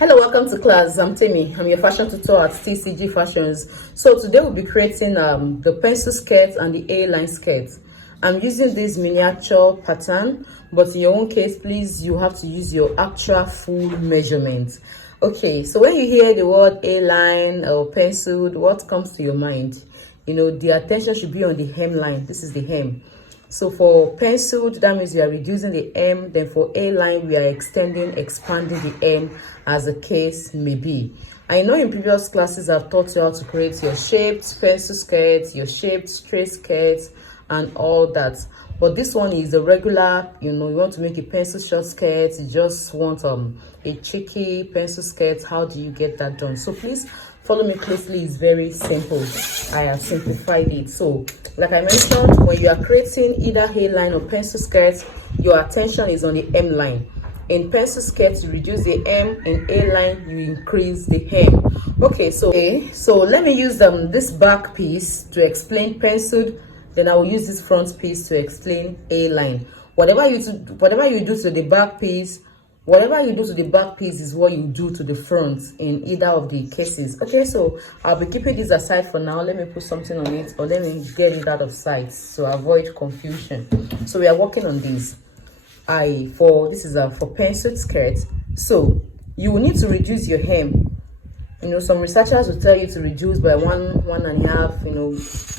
Hello, welcome to class. I'm Timmy. I'm your fashion tutor at TCG Fashions. So today we'll be creating the pencil skirt and the A-line skirt. I'm using this miniature pattern, but in your own case, please, you have to use your actual full measurement. Okay, so when you hear the word A-line or penciled, what comes to your mind? You know, the attention should be on the hemline. This is the hem. So for penciled, that means we are reducing the M. Then for A-line, we are expanding the M, as the case may be. I know in previous classes I've taught you how to create your shaped pencil skirts, your shaped straight skirts, and all that. But this one is a regular, you want to make a pencil short skirt, you just want a cheeky pencil skirt. How do you get that done? So please follow me closely. It's very simple. I have simplified it. So like I mentioned, when you are creating either A-line or pencil skirts, your attention is on the M line. In pencil skirts, you reduce the M. In A-line, you increase the hem. Okay, so let me use this back piece to explain penciled. Then I will use this front piece to explain A-line. Whatever you do to the back piece, is what you do to the front in either of the cases. Okay, so I'll be keeping this aside for now. Let me put something on it, or let me get it out of sight to avoid confusion. So we are working on this. This is for penciled skirt. So you will need to reduce your hem. Some researchers will tell you to reduce by one and a half,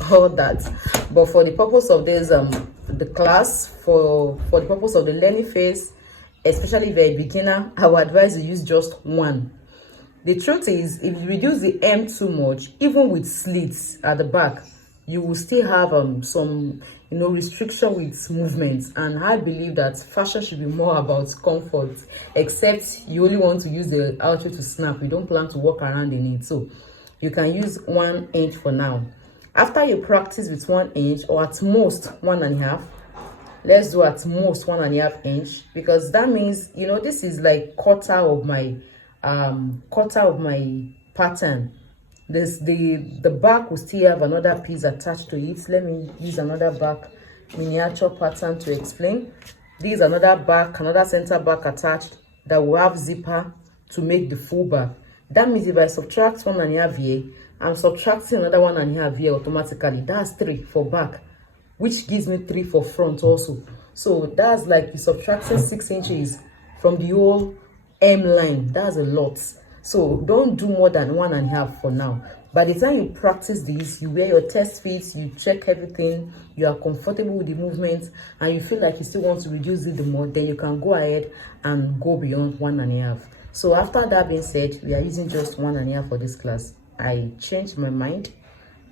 all that. But for the purpose of this the class, for the purpose of the learning phase, especially if you're a beginner, I would advise you use just one. The truth is, if you reduce the M too much, even with slits at the back, you will still have some restriction with movements. And I believe that fashion should be more about comfort, except you only want to use the outfit to snap. You don't plan to walk around in it, so you can use 1 inch for now. After you practice with 1 inch, or at most 1.5, let's do at most 1.5 inch, because that means this is like quarter of my pattern. The back will still have another piece attached to it. Let me use another back miniature pattern to explain. This is another center back attached that will have zipper to make the full back. That means if I subtract 1.5 here, I'm subtracting another 1.5 here automatically. That's 3 for back, which gives me 3 for front also. So that's like subtracting 6 inches from the whole M line. That's a lot. So don't do more than 1.5 for now. By the time you practice this, you wear your test fits, you check everything, you are comfortable with the movement, and you feel like you still want to reduce it the more, then you can go ahead and go beyond 1.5. So after that being said, we are using just 1.5 for this class. I changed my mind.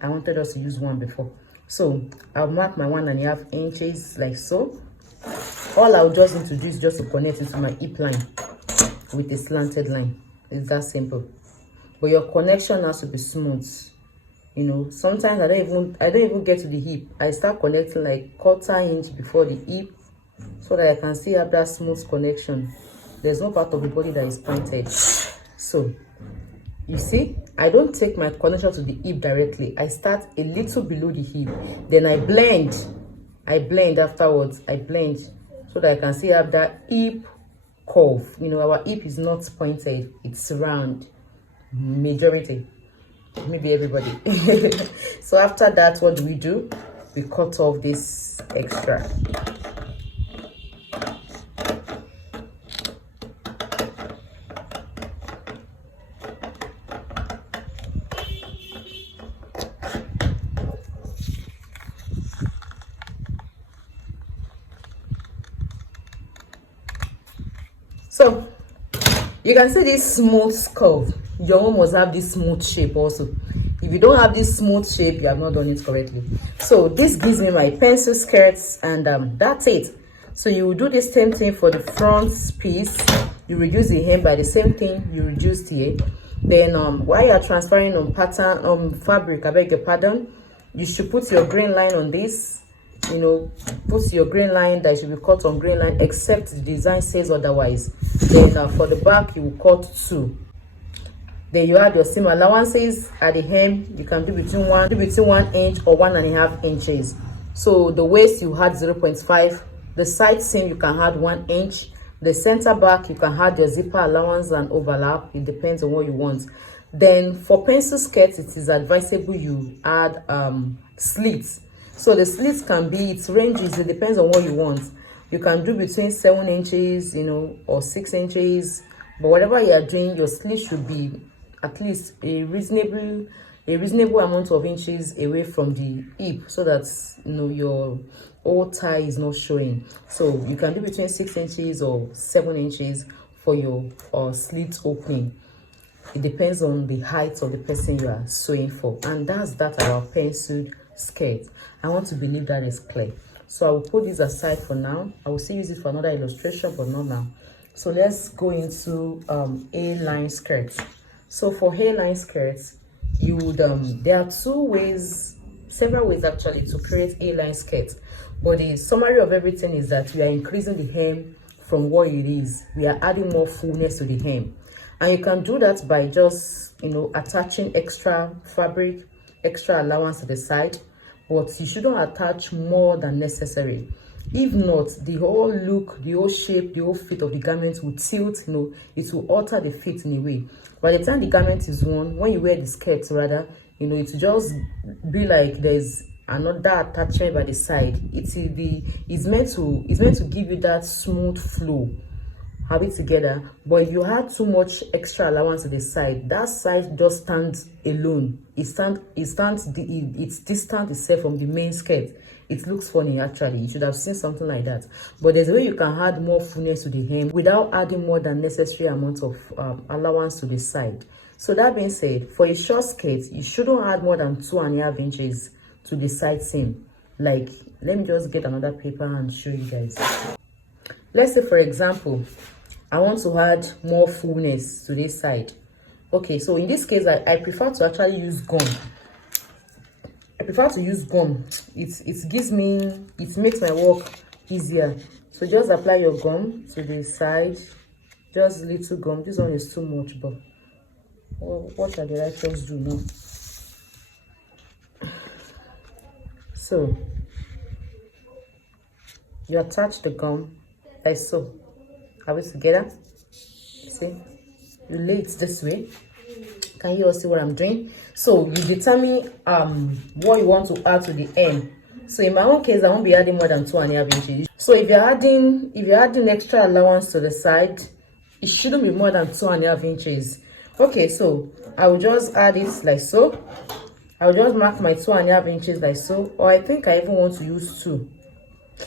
I wanted us to use 1 before. So I'll mark my 1.5 inches like so. All I'll just need to do is just to connect it to my hip line with a slanted line. It's that simple. But your connection has to be smooth. Sometimes I don't even get to the hip. I start connecting like 1/4 inch before the hip, so that I can still have that smooth connection. There's no part of the body that is pointed. So you see, I don't take my connection to the hip directly. I start a little below the hip, then I blend afterwards. I blend so that I can still have that hip curve. Our hip is not pointed, it's round. Majority, maybe everybody. So after that, what do? We cut off this extra. So you can see this smooth curve. Your own must have this smooth shape also. If you don't have this smooth shape, you have not done it correctly. So this gives me my pencil skirts, and that's it. So you will do the same thing for the front piece. You reduce the hem by the same thing you reduced here. Then while you are transferring on fabric, I beg your pardon, you should put your grain line on this. Put your grain line that should be cut on grain line, except the design says otherwise. Then for the back, you will cut 2. Then you add your seam allowances at the hem. You can do between 1 inch or 1.5 inches. So the waist, you had 0.5. The side seam, you can add 1 inch. The center back, you can add your zipper allowance and overlap. It depends on what you want. Then for pencil skirts, it is advisable you add slits. So the slits can be, it ranges, it depends on what you want. You can do between 7 inches, you know, or 6 inches, but whatever you are doing, your slit should be at least a reasonable amount of inches away from the hip, so that, you know, your whole thigh is not showing. So you can do between 6 inches or 7 inches for your slit opening. It depends on the height of the person you are sewing for. And that's that about penciled skirt. I want to believe that is clear. So I will put this aside for now. I will still use it for another illustration, but not now. So let's go into A-line skirts. So for A-line skirts, you would there are several ways actually to create A-line skirts. But the summary of everything is that we are increasing the hem from what it is. We are adding more fullness to the hem. And you can do that by just, you know, attaching extra fabric, extra allowance to the side. But you shouldn't attach more than necessary. If not, the whole look, the whole shape, the whole fit of the garment will tilt, you know, it will alter the fit in a way. By the time the garment is worn, when you wear the skirt rather, you know, it will just be like there's another attachment by the side. It's meant to give you that smooth flow. Have it together. But if you have too much extra allowance to the side, that side just stands alone. It's distant itself from the main skirt. It looks funny actually. You should have seen something like that. But there's a way you can add more fullness to the hem without adding more than necessary amount of allowance to the side. So that being said, for a short skirt, you shouldn't add more than 2.5 inches to the side seam. Like, let me just get another paper and show you guys. Let's say, for example, I want to add more fullness to this side. Okay, so in this case, I prefer to actually use gum. I prefer to use gum. It makes my work easier. So just apply your gum to the side. Just little gum. This one is too much, but what shall the writers do now? So you attach the gum like so. Are we together? See, you lay it this way. Can you all see what I'm doing? So you determine what you want to add to the end. So in my own case, I won't be adding more than 2.5 inches. So if you're adding extra allowance to the side, it shouldn't be more than 2.5 inches. Okay, so I will just add it like so. I will just mark my 2.5 inches like so, or I think I even want to use 2.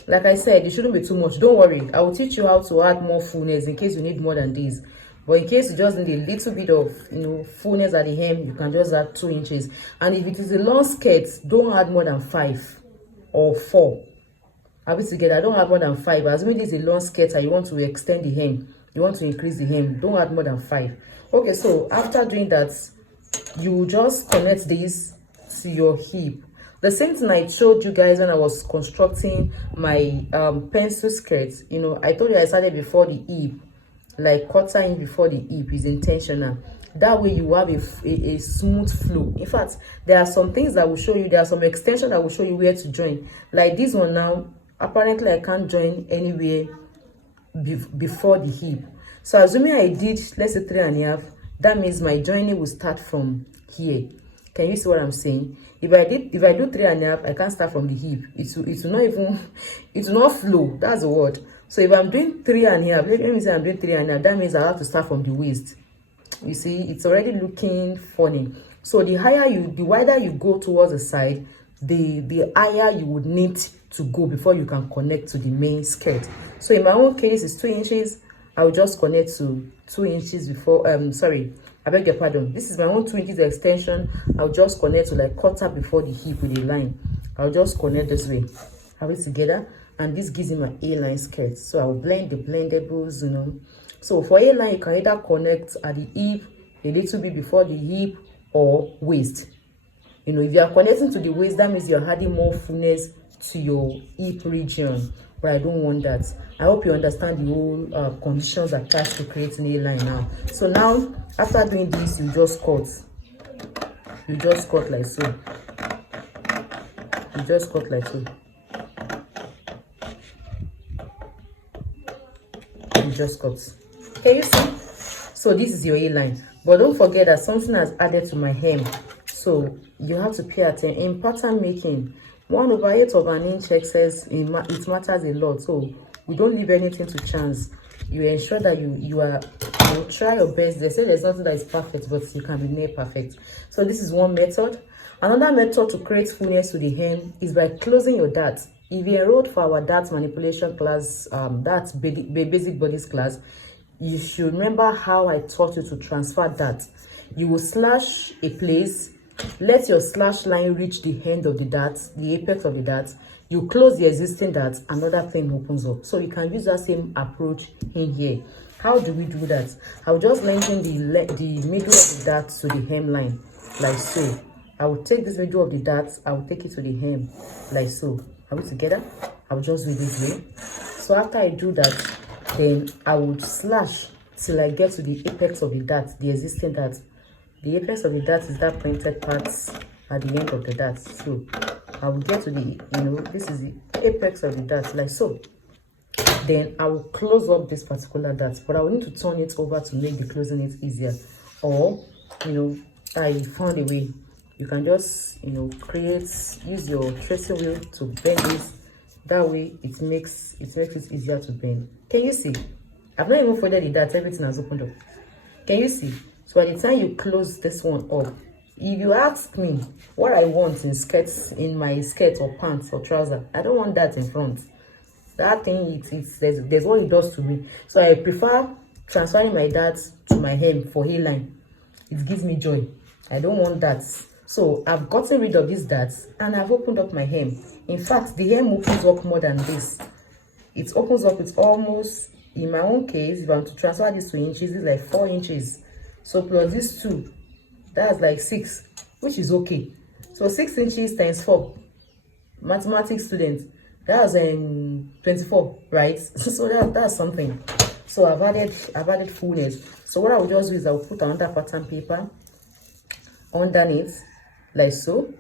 Like I said, it shouldn't be too much. Don't worry, I will teach you how to add more fullness in case you need more than this. But in case you just need a little bit of, you know, fullness at the hem, you can just add 2 inches. And if it is a long skirt, don't add more than 5 or 4. Are we together? Don't add more than 5. Assuming this is a long skirt and you want to extend the hem, you want to increase the hem, don't add more than 5. Okay, so after doing that, you just connect this to your hip. The same thing I showed you guys when I was constructing my pencil skirts. You know, I told you I started before the hip, like 1/4 inch before the hip is intentional. That way you have a smooth flow. In fact, there are some things that will show you, there are some extensions that will show you where to join. Like this one now, apparently I can't join anywhere before the hip. So assuming I did, let's say 3.5, that means my joining will start from here. Can you see what I'm saying? If I do 3.5, I can't start from the hip. It will not flow. That's the word. So if I'm doing 3.5, let me say I'm doing 3.5, that means I have to start from the waist. You see, it's already looking funny. So the wider you go towards the side, the higher you would need to go before you can connect to the main skirt. So in my own case, it's 2 inches. I will just connect to 2 inches before. I beg your pardon. This is my own 2 inches extension. I'll just connect to like 1/4 before the hip with a line. I'll just connect this way. Have it together, and this gives me my A-line skirt. So I'll blend the blendables, you know. So for A-line, you can either connect at the hip, a little bit before the hip, or waist. You know, if you are connecting to the waist, that means you're adding more fullness to your hip region. But I don't want that. I hope you understand the whole conditions attached to creating A-line now. So now, after doing this, you just cut. You just cut like so. You just cut like so. You just cut. Can you see? So this is your A-line, but don't forget that something has added to my hem, so you have to pay attention. In pattern making, 1/8 of an inch excess, it matters a lot. So we don't leave anything to chance. You ensure that you try your best. They say there's nothing that is perfect, but you can be made perfect. So this is one method. Another method to create fullness to the hem is by closing your dart. If you enrolled for our dart manipulation class, that's basic bodies class, you should remember how I taught you to transfer dart. You will slash a place, let your slash line reach the end of the dart, the apex of the dart. You close the existing dart, another thing opens up. So you can use that same approach in here. How do we do that? I'll just lengthen the middle of the dart to the hemline, like so. I will take this middle of the dart, I will take it to the hem, like so. Are we together? I'll just do it this way. So after I do that, then I would slash till I get to the apex of the dart, the existing dart. The apex of the dart is that pointed part at the end of the dart. So I will get to the, this is the apex of the dart, like so. Then I will close up this particular dart, but I will need to turn it over to make the closing it easier. Or, I found a way. You can just, use your tracing wheel to bend this. That way it makes it easier to bend. Can you see? I've not even folded the dart, everything has opened up. Can you see? So by the time you close this one up, if you ask me what I want in my skirt or pants or trouser, I don't want that in front. That thing, there's what it does to me. So I prefer transferring my dart to my hem for A-line. It gives me joy. I don't want that. So I've gotten rid of these darts and I've opened up my hem. In fact, the hem opens up more than this. It opens up, it's almost, in my own case, if I'm to transfer this to inches, it's like 4 inches. So plus this 2, that's like 6, which is okay. So 6 inches times 4, mathematics students, that's 24, right? So that's something. So I've added fullness. So what I will just do is I'll put another pattern paper underneath, like so,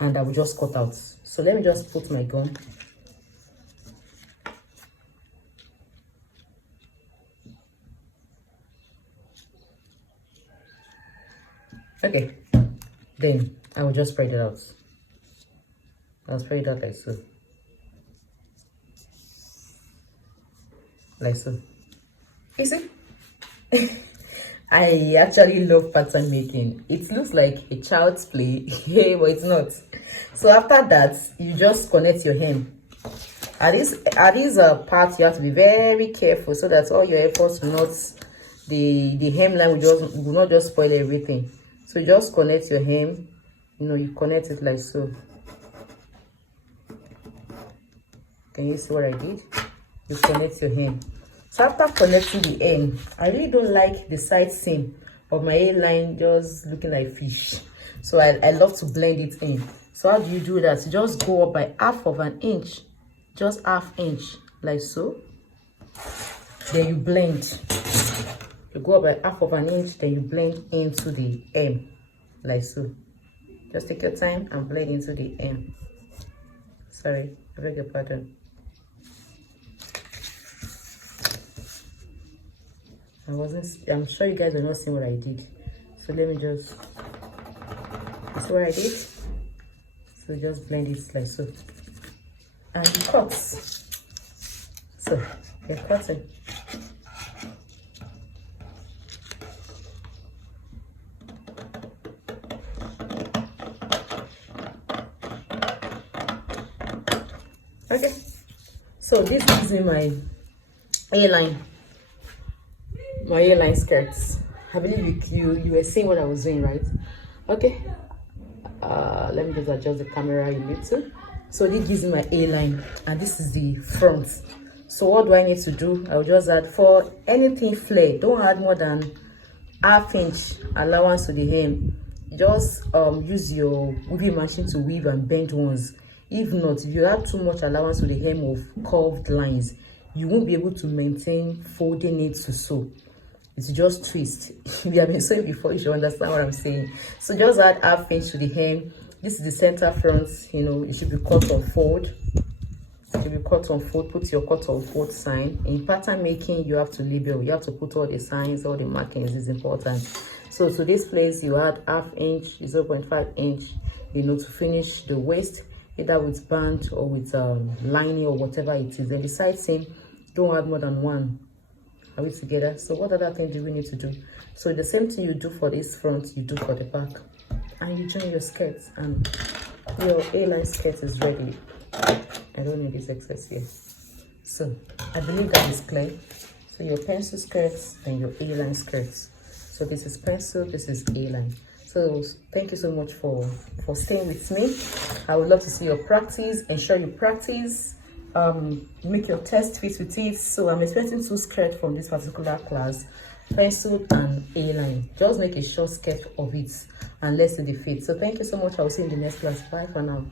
and I will just cut out. So let me just put my gun. Okay, then I will just spread it out. I'll spread it out like so. Like so. You see? I actually love pattern making. It looks like a child's play, but it's not. So after that, you just connect your hem. At these parts, you have to be very careful so that all your efforts will not, the hemline will not just spoil everything. So you just connect your hem. You connect it like so. Can you see what I did? You connect your hem. So after connecting the end, I really don't like the side seam of my A-line just looking like fish. So I love to blend it in. So how do you do that? You just go up by 1/2 an inch, just 1/2 inch, like so. Then you blend. You go up by 1/2 an inch, then you blend into the M, like so. Just take your time and blend into the M. Sorry, I beg your pardon. I'm sure you guys are not seeing what I did. So let me just, you see what I did? So just blend it like so. And it cuts. So you're cutting. Okay. So this gives me my A-line. My A-line skirts. I believe you were seeing what I was doing, right? Okay. Let me just adjust the camera a little. So this gives me my A-line, and this is the front. So what do I need to do? I'll just add, for anything flare, don't add more than 1/2 inch allowance to the hem. Just use your weaving machine to weave and bend ones. If not, if you add too much allowance to the hem of curved lines, you won't be able to maintain folding it to sew. It's just twist. We have been sewing before, you should understand what I'm saying. So just add 1/2 inch to the hem. This is the center front, it should be cut or fold. If you cut on fold, put your cut on fold sign. In pattern making, you have to label. You have to put all the signs, all the markings is important. So to this place, you add ½ inch, 0.5 inch, you know, to finish the waist, either with band or with lining or whatever it is. Then the side seam, don't add more than one. Are we together? So what other thing do we need to do? So the same thing you do for this front, you do for the back. And you join your skirts, and your A-line skirt is ready. I don't need this excess here. So I believe that is clear. So your pencil skirts and your A-line skirts. So this is pencil, this is A-line. So thank you so much for staying with me. I would love to see your practice. Ensure you practice. Make your test fit with it. So I'm expecting 2 skirts from this particular class, pencil and A-line. Just make a short skirt of it and let's do the fit. So thank you so much. I will see you in the next class. Bye for now.